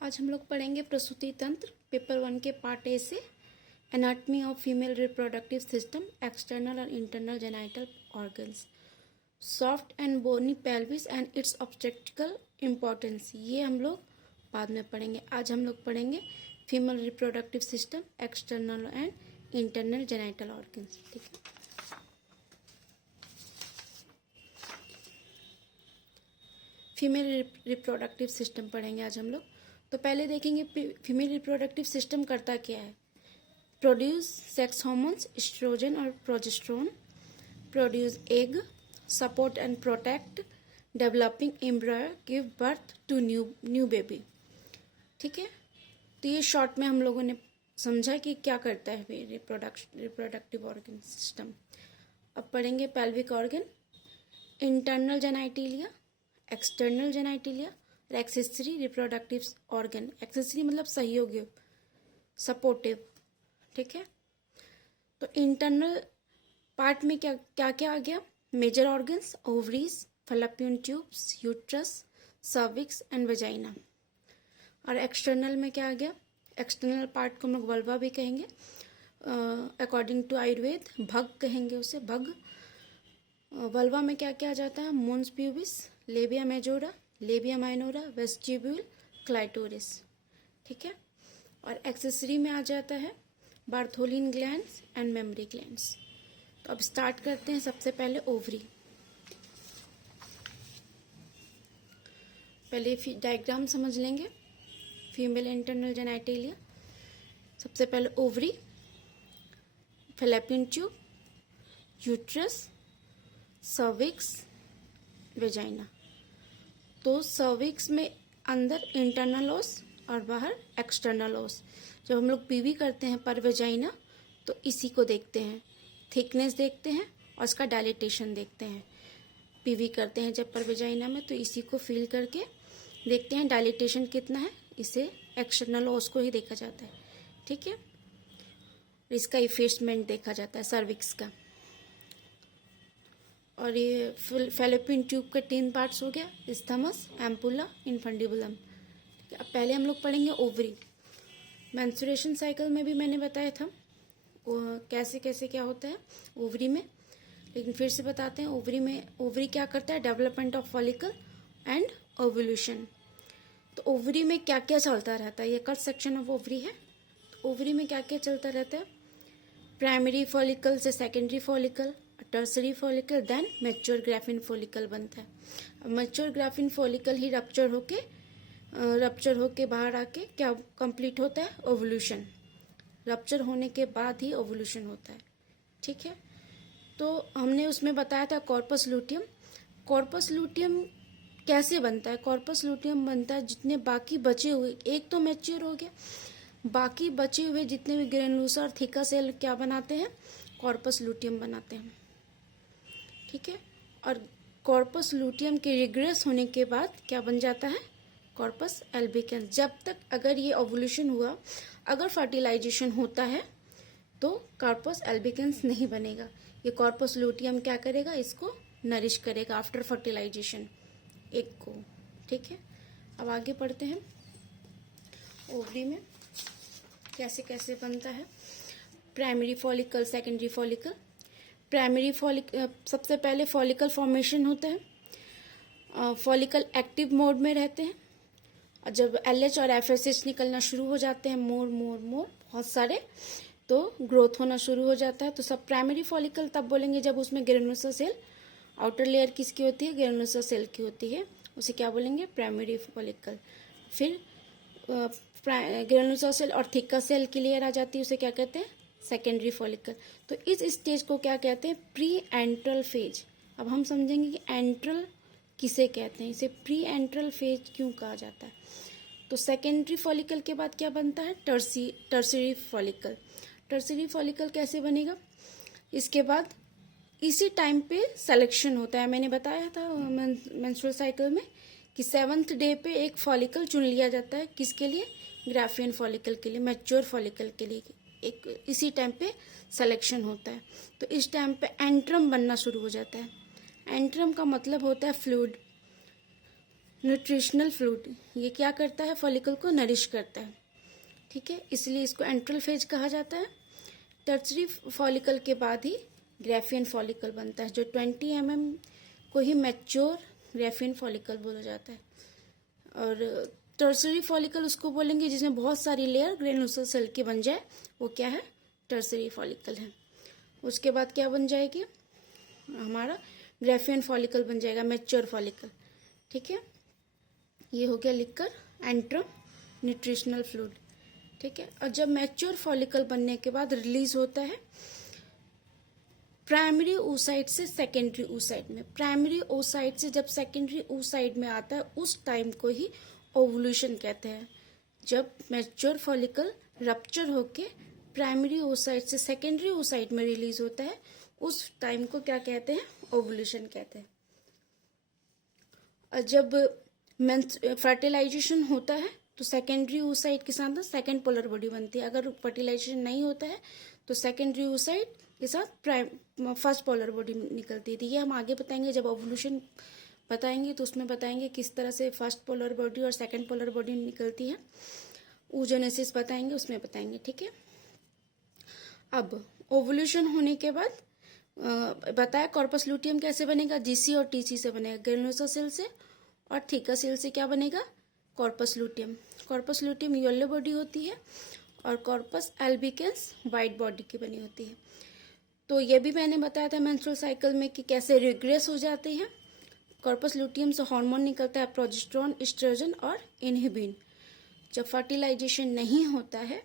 आज हम लोग पढ़ेंगे प्रसूति तंत्र पेपर 1 के पार्ट ए से anatomy of female reproductive system external और internal genital organs soft and bony pelvis and its obstetrical importance. ये हम लोग बाद में पढ़ेंगे। आज हम लोग पढ़ेंगे female reproductive system external and internal genital organs. ठीक है, फीमेल रिप्रोडक्टिव सिस्टम पढ़ेंगे आज हम लोग। तो पहले देखेंगे फीमेल रिप्रोडक्टिव सिस्टम करता क्या है। प्रोड्यूस सेक्स हार्मोन्स एस्ट्रोजन और progesterone, produce egg, support and protect developing embryo, give birth to new baby. ठीक है, तो ये शॉर्ट में हम लोगों ने समझा कि क्या करता है रिप्रोडक्टिव ऑर्गन सिस्टम। अब पढ़ेंगे pelvic organ, internal genitalia, external genitalia, accessory reproductive organ. Accessory मतलब सहयोगी, सपोर्टिव। ठीक है, तो इंटरनल पार्ट में क्या क्या क्या आ गया। Major organs ovaries, fallopian tubes, uterus, cervix and vagina. और एक्सटर्नल में क्या आ गया। एक्सटर्नल पार्ट को हम लोग वल्वा भी कहेंगे, अकॉर्डिंग टू आयुर्वेद भग कहेंगे उसे, भग। वल्वा में क्या क्या आ जाता है। Mons pubis, labia majora, labia minora, vestibule, clitoris. ठीक है, और एक्सेसरी में आ जाता है Bartholin glands and mammary glands. तो अब स्टार्ट करते हैं। सबसे पहले ओवरी। पहले डायग्राम समझ लेंगे फीमेल इंटरनल जेनाइटिलिया। सबसे पहले ovary, fallopian tube, uterus, cervix, vagina. तो सर्विक्स में अंदर इंटरनल ओस और बाहर एक्सटर्नल ओस। जब हम लोग पीवी करते हैं पर वेजाइना तो इसी को देखते हैं, थिकनेस देखते हैं और उसका डायलिटेशन देखते हैं। पीवी करते हैं जब पर वेजाइना में तो इसी को फील करके देखते हैं डायलिटेशन कितना है। इसे एक्सटर्नल ओस को ही देखा जाता है। ठीक है, इसका इफेसमेंट देखा जाता है सर्विक्स का। और ये फैलोपियन ट्यूब के 3 पार्ट्स हो गया, स्थमस, एम्पुला, इनफंडिबुलम। ठीक है, अब पहले हम लोग पढ़ेंगे ओवरी। मेंस्ट्रुएशन साइकिल में भी मैंने बताया था कैसे कैसे क्या होता है ओवरी में, लेकिन फिर से बताते हैं। ओवरी क्या करता है, development of follicle and ovulation. तो ओवरी में क्या क्या चलता रहता है, ये कट सेक्शन ऑफ ओवरी है। तो ओवरी में क्या क्या चलता रहता है। प्राइमरी फॉलिकल से secondary follicle, tertiary follicle, then mature graafian follicle बनता है। मैच्योर ग्राफिन फॉलिकल ही रप्चर होके बाहर आके क्या कंप्लीट होता है, ओवुलेशन। रप्चर होने के बाद ही ओवुलेशन होता है। ठीक है, तो हमने उसमें बताया था कॉर्पस लूटियम। कॉर्पस लूटियम कैसे बनता है। कॉर्पस लूटियम बनता है जितने बाकी बचे हुए, एक तो मैच्योर हो गया, बाकी बचे हुए जितने भी ग्रेनुलोसा और थिका सेल क्या बनाते हैं, कॉर्पस लूटियम बनाते हैं। ठीक है, और कॉर्पस लूटियम के रिग्रेस होने के बाद क्या बन जाता है, कॉर्पस एल्बिकेंस। जब तक अगर ये ओवुलेशन हुआ, अगर फर्टिलाइजेशन होता है तो कॉर्पस एल्बिकेंस नहीं बनेगा। ये कॉर्पस लूटियम क्या करेगा, इसको नरिश करेगा आफ्टर फर्टिलाइजेशन एग को। ठीक है, अब आगे पढ़ते हैं ओवरी में कैसे कैसे बनता है। Primary follicle, secondary follicle. Primary follicle सबसे पहले फॉलिकल फॉर्मेशन होता है। फॉलिकल एक्टिव मोड में रहते हैं और जब LH और FSH निकलना शुरू हो जाते हैं, मोर बहुत सारे, तो ग्रोथ होना शुरू हो जाता है। तो सब प्राइमरी फॉलिकल तब बोलेंगे जब उसमें ग्रेनुलोसा सेल, आउटर लेयर किसकी होती है, ग्रेनुलोसा सेल की होती है, उसे क्या बोलेंगे, प्राइमरी फॉलिकल। फिर ग्रेनुलोसा सेल और थिका सेल की लेयर आ जाती है, उसे क्या कहते हैं, सेकेंडरी फॉलिकल। तो इस स्टेज को क्या कहते हैं, प्री एंट्रल फेज। अब हम समझेंगे कि एंट्रल किसे कहते हैं, इसे प्री एंट्रल फेज क्यों कहा जाता है। तो सेकेंडरी फॉलिकल के बाद क्या बनता है, टर्सरी फॉलिकल। टर्सरी फॉलिकल कैसे बनेगा, इसके बाद इसी टाइम पे सिलेक्शन होता है। मैंने बताया था मेंस्ट्रुअल साइकिल में कि 7th डे पे एक फॉलिकल चुन लिया जाता है, किसके लिए, ग्राफियन फॉलिकल के लिए, मैच्योर फॉलिकल के लिए। एक इसी टाइम पे सिलेक्शन होता है। तो इस टाइम पे एंट्रम बनना शुरू हो जाता है। एंट्रम का मतलब होता है फ्लूइड। न्यूट्रिशनल फ्लूइड, ये क्या करता है, फॉलिकल को नरिश करता है, ठीक है, इसलिए इसको एंट्रल फेज कहा जाता है। टर्सरी फॉलिकल के बाद ही ग्राफियन फॉलिकल बनता है, जो 20 mm को ही मैच्योर ग्राफियन फॉलिकल बोला जाता है। और टर्सरी फॉलिकल उसको बोलेंगे जिसमें बहुत सारी लेयर ग्रेनुलोसर सेल की बन जाए, वो क्या है, टर्सरी फॉलिकल है। उसके बाद क्या बन जाएगी, हमारा ग्राफियन फॉलिकल बन जाएगा, मैच्योर फॉलिकल, ठीक है। ये हो गया लिखकर एंट्रम न्यूट्रिशनल फ्लूइड, ठीक है। और जब मैच्योर फॉलिकल बनने के बाद रिलीज होता है प्राइमरी oocyte से सेकेंडरी oocyte में, प्राइमरी oocyte से जब सेकेंडरी oocyte में आता है उस टाइम को ही ओवुलेशन कहते हैं। जब मैच्योर फॉलिकल रप्चर होके प्राइमरी oocyte से सेकेंडरी oocyte में रिलीज होता है उस टाइम को क्या कहते हैं, ओवुलेशन कहते हैं। और जब फर्टिलाइजेशन होता है तो सेकेंडरी oocyte के साथ सेकेंड पोलर बॉडी बनती है। अगर फर्टिलाइजेशन नहीं होता है तो सेकेंडरी oocyte के साथ फर्स्ट पोलर बॉडी निकलती थी। ये हम आगे बताएंगे, जब ओवुलेशन बताएंगे तो उसमें बताएंगे किस तरह से फर्स्ट पोलर बॉडी और सेकेंड पोलर बॉडी निकलती है। oogenesis बताएंगे, उसमें बताएंगे, ठीक है। अब ओवुलेशन होने के बाद बताया कॉर्पस लुटियम कैसे बनेगा, जीसी और टीसी से बनेगा, ग्रेनुलोसर सेल से और थीका सेल से क्या बनेगा, corpus luteum. Corpus luteum yellow body होती है और कॉर्पस एल्बिकेंस वाइट बॉडी की बनी होती है। तो ये भी मैंने बताया था मेंस्ट्रुअल साइकिल में कि कैसे रिग्रेस हो जाते हैं। कॉर्पस लुटियम से हार्मोन निकलता है, प्रोजेस्टेरोन, एस्ट्रोजन और इनहिबिन। जब फर्टिलाइजेशन नहीं होता है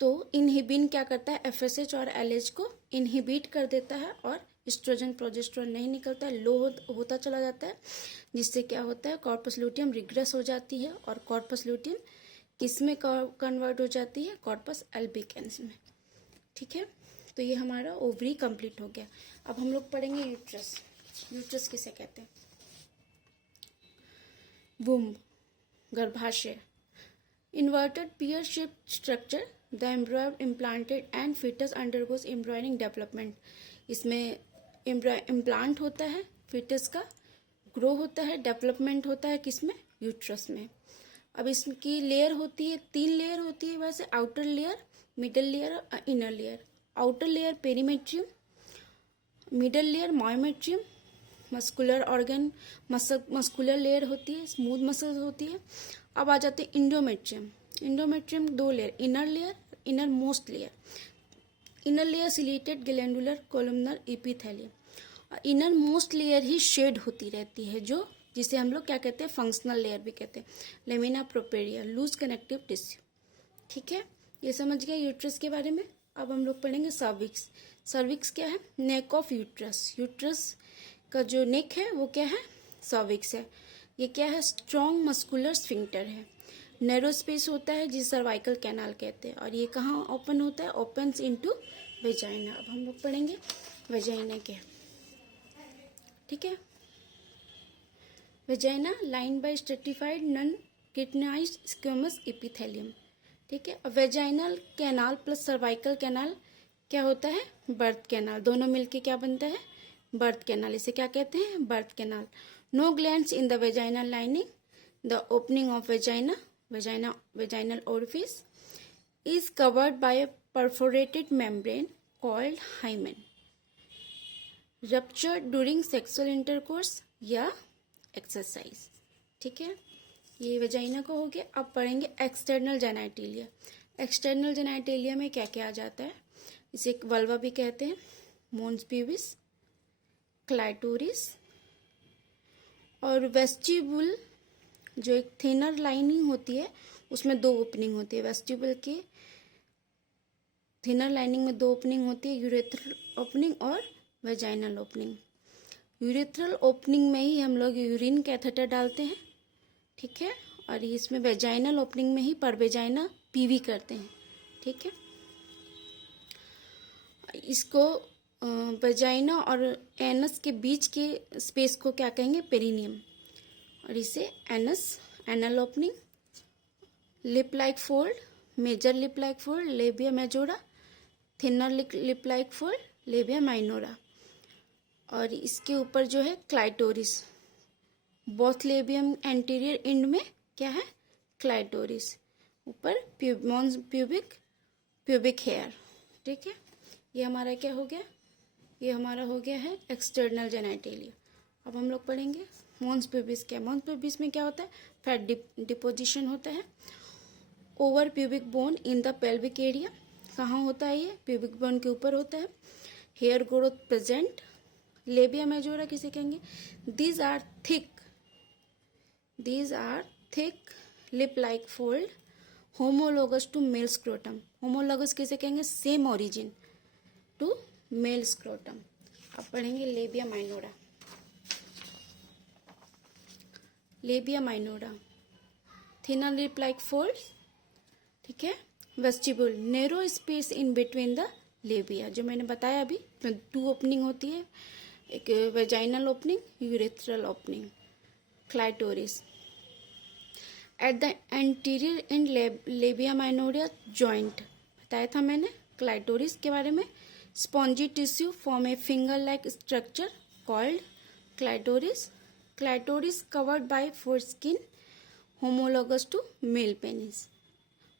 तो इनहिबिन क्या करता है, एफएसएच और एलएच को इनहिबिट कर देता है और एस्ट्रोजन प्रोजेस्टेरोन नहीं निकलता है, लो होता चला जाता है, जिससे क्या होता है, कॉर्पस लुटियम रिग्रेस हो जाती है और कॉर्पस लुटियम किस में कन्वर्ट हो जाती है, कॉर्पस एल्बिकेंस में, ठीक है। तो ये हमारा ओवरी कंप्लीट हो गया। अब हम लोग पढ़ेंगे यूट्रस। यूट्रस किसे कहते हैं, वुम्ब, गर्भाशय, inverted pear shaped structure, the embryo implanted and fetus undergoes embryonic development। इसमें इम्प्लांट होता है, fetus का ग्रो होता है, डेवलपमेंट होता है किसमें, यूट्रस में। अब इसकी लेयर होती है, 3 लेयर होती है वैसे, आउटर लेयर, मिडल लेयर और inner layer. Outer layer perimetrium, middle layer myometrium, muscular organ, muscular layer होती है, स्मूथ मसल्स होती है। अब आ जाते हैं endometrium. Endometrium 2 layer, inner layer, innermost layer. Inner layer ciliated glandular columnar epithelium. Innermost layer ही shed होती रहती है, जो जिसे हम लोग क्या कहते हैं, फंक्शनल लेयर भी कहते हैं। Lamina propria, loose connective tissue, ठीक है। ये समझ गए यूट्रस के बारे में। अब हम लोग पढ़ेंगे सर्विक्स। सर्विक्स क्या है, नेक ऑफ यूट्रस। यूट्रस का जो नेक है वो क्या है, सर्विक्स है। ये क्या है, स्ट्रॉन्ग मस्कुलर स्फिंक्टर है। नैरो स्पेस होता है जिसे सर्वाइकल कैनाल कहते हैं। और ये कहाँ ओपन होता है, ओपन्स इनटू वेजाइना। अब हम लोग पढ़ेंगे वेजाइना के, ठीक है। Vagina line by stratified non keratinized squamous epithelium, ठीक है। और vaginal canal plus cervical canal क्या होता है, बर्थ कैनाल। दोनों मिलके क्या बनता है, बर्थ कैनाल। इसे क्या कहते हैं, birth canal. No glands in the vaginal lining, the opening of vaginal orifice is covered by a perforated membrane called hymen, ruptured during sexual intercourse या exercise, ठीक है। ये वेजाइना को हो गया। अब पढ़ेंगे एक्सटर्नल जेनाइटेलिया। एक्सटर्नल जेनाइटेलिया में क्या क्या आ जाता है, इसे वल्वा भी कहते हैं, मोन्स प्यूबिस, क्लाइटोरिस और वेस्टिब्यूल। जो एक थिनर लाइनिंग होती है उसमें 2 ओपनिंग होती है। वेस्टिब्यूल के थिनर लाइनिंग में 2 ओपनिंग होती है, यूरेथ्रल ओपनिंग और वेजाइनल ओपनिंग। यूरेथ्रल ओपनिंग में ही हम लोग यूरिन कैथेटर डालते हैं, ठीक है। और इसमें वेजाइनल ओपनिंग में ही पर वेजाइना पीवी करते हैं, ठीक है। इसको वेजाइना और एनस के बीच के स्पेस को क्या कहेंगे, पेरिनियम। और इसे anus, anal opening, lip like fold, major lip like fold, labia majora, thinner lip like fold, labia minora. और इसके ऊपर जो है clitoris, both labium anterior end में क्या है, क्लाइटोरिस, ऊपर प्यूबिक हेयर। ठीक है, ये हमारा क्या हो गया, ये हमारा हो गया है एक्सटर्नल जेनाइटेलिया। अब हम लोग पढ़ेंगे मॉन्स प्यूबिस क्या। मॉन्स प्यूबिस में क्या होता है, फैट डिपोजिशन होता है over pubic bone in the pelvic area. कहाँ होता है ये, प्यूबिक बोन के ऊपर होता है। Hair growth present, labia majora किसे कहेंगे, these are thick lip like fold homologous to male scrotum. Homologous किसे कहेंगे, same origin to male scrotum. अब पढ़ेंगे labia minora. Labia minora, thinner lip like fold, ठीक है। Vestibule, narrow space in between the labia, जो मैंने बताया अभी, 2 ओपनिंग होती है, एक vaginal opening, urethral opening. Clitoris, at the anterior end labia minora joint, बताया था मैंने क्लाइटोरिस के बारे में। Spongy tissue form a finger like structure called clitoris. Clitoris covered by foreskin homologous to male penis.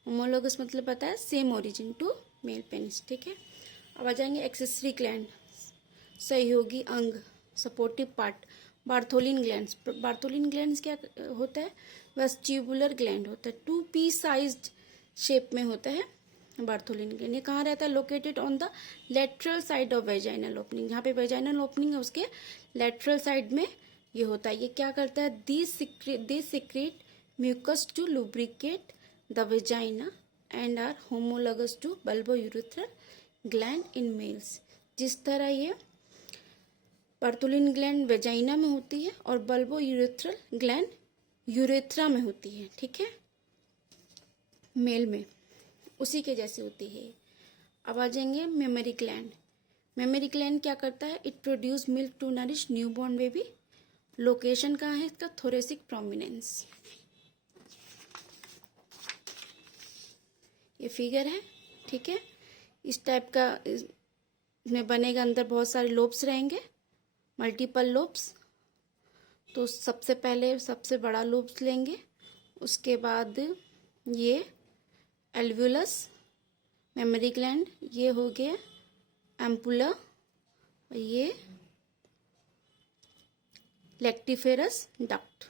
Homologous मतलब पता है same origin to male penis. ठीक है, अब आ जाएंगे एक्सेसरी ग्लैंड, सहयोगी अंग, supportive part, Bartholin glands. Bartholin glands क्या होता है, वेस्टिबुलर ग्लैंड होता है, 2 पी साइज्ड शेप में होता है बार्थोलिन ग्लैंड। ये कहाँ रहता है, located on the lateral side of vaginal opening. जहाँ पे वेजाइनल ओपनिंग है उसके लेटरल साइड में ये होता है। ये क्या करता है, they secrete mucus to lubricate the vagina and are homologous to bulbourethral gland in males. जिस तरह ये बार्थोलिन ग्लैंड वेजाइना में होती है और बल्बोयूरेथ्रल ग्लैंड यूरेथ्रा में होती है, ठीक है, मेल में, उसी के जैसी होती है। अब आ जाएंगे मेमरी ग्लैंड। मेमरी ग्लैंड क्या करता है, it produce milk to nourish newborn baby. Location कहाँ है इसका, थोरेसिक प्रोमिनेंस। ये फिगर है, ठीक है, इस टाइप का इसमें बनेगा, अंदर बहुत सारे लोब्स रहेंगे, मल्टीपल लोब्स। तो सबसे पहले सबसे बड़ा लोब्स लेंगे, उसके बाद ये एल्व्यूलस, मेमरी ग्लैंड, ये हो गया एम्पुला, और ये लेक्टिफेरस डक्ट,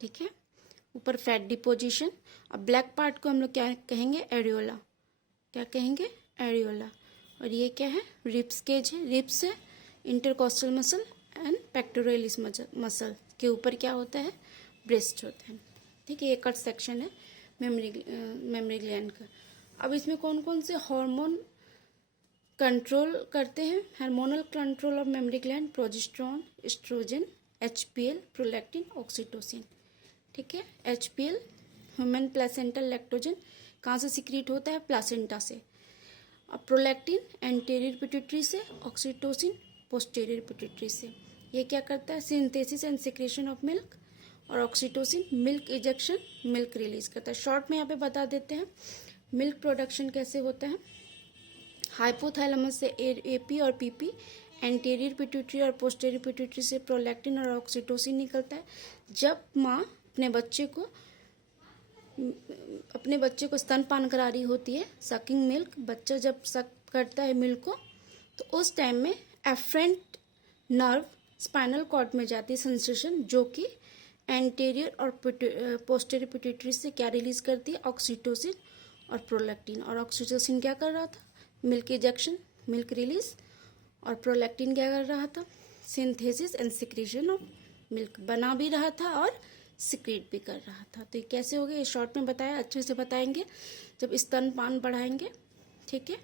ठीक है, ऊपर फैट डिपोजिशन। अब ब्लैक पार्ट को हम लोग क्या कहेंगे, एरियोला। क्या कहेंगे, एरियोला। और ये क्या है, रिब्स केज है, रिब्स है, intercostal muscle and pectoralis muscle के ऊपर क्या होता है, ब्रेस्ट होता है। ठीक है, ये कट सेक्शन है मेमरी ग्लैंड का। अब इसमें कौन कौन से हार्मोन कंट्रोल करते हैं, hormonal control of mammary gland, progesterone, estrogen, HPL, prolactin, oxytocin. ठीक है, HPL ह्यूमन प्लेसेंटल लैक्टोजन कहाँ से सिक्रीट होता है, प्लासेंटा से। अब प्रोलैक्टिन एंटीरियर पिट्यूटरी से, ऑक्सीटोसिन पोस्टीरियर पिट्यूटरी से। ये क्या करता है, synthesis and secretion of milk, और oxytocin milk ejection, milk release करता है। शॉर्ट में यहाँ पे बता देते हैं मिल्क प्रोडक्शन कैसे होता है। हाइपोथैलेमस से AP और PP, एंटीरियर पिट्यूटरी और पोस्टीरियर पिट्यूटरी से प्रोलैक्टिन और ऑक्सीटोसिन निकलता है। जब माँ अपने बच्चे को स्तनपान करा रही होती है, सकिंग मिल्क, बच्चा जब सक करता है मिल्क को, तो उस टाइम में एफरेंट नर्व स्पाइनल कॉर्ड में जाती है सेंसेशन, जो कि एंटीरियर और पोस्टीरियर पिट्यूटरी से क्या रिलीज करती है, ऑक्सीटोसिन और प्रोलैक्टिन। और ऑक्सीटोसिन क्या कर रहा था, मिल्क इजेक्शन, मिल्क रिलीज, और प्रोलैक्टिन क्या कर रहा था, synthesis and secretion of milk, बना भी रहा था और सिक्रीट भी कर रहा था। तो ये कैसे हो गया, ये शॉर्ट में बताया, अच्छे से बताएंगे जब स्तनपान बढ़ाएंगे। ठीक है।